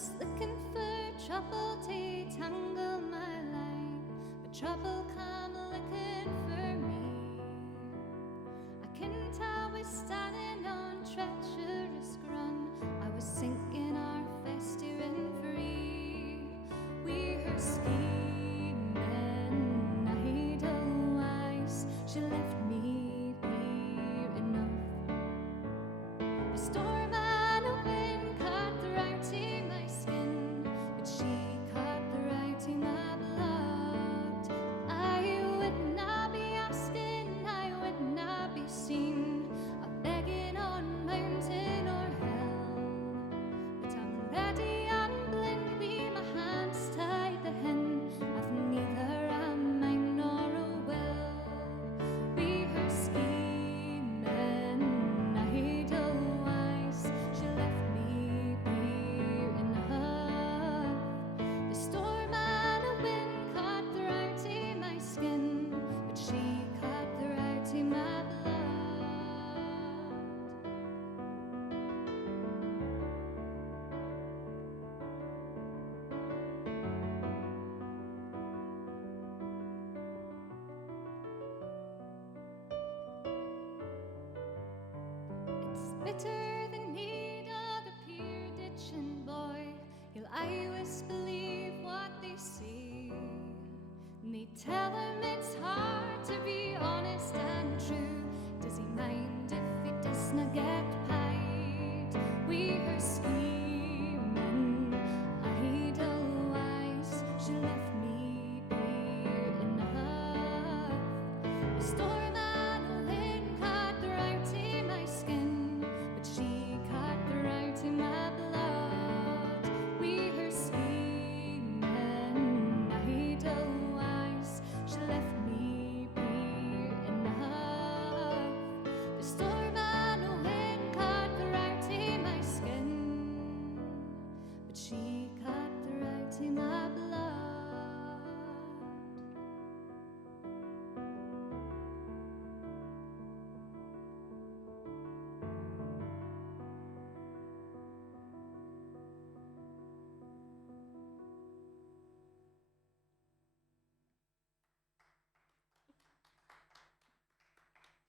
was looking for trouble to tangle my line, but trouble come looking for me. I couldn't tell we're standing on treacherous ground. I was sinking our festering free. We were scheming, idlewise. She left me clear enough. The storm and a wind cut through to my skin, but she cut through to my blood. I would not be asking, I would not be seen, a begging on mountain or hill. But I'm ready and blind, with my hands tied the hin. I've neither a mind nor a will. We were scheming, idlewise. She left me clear enough. The storm and a wind cut through to my skin, but she cut through to my blood. It's bitter the need of the pure ditching boy. He'll always believe what they see. And they tell him it's hard to be honest and true. Does he mind if he does not get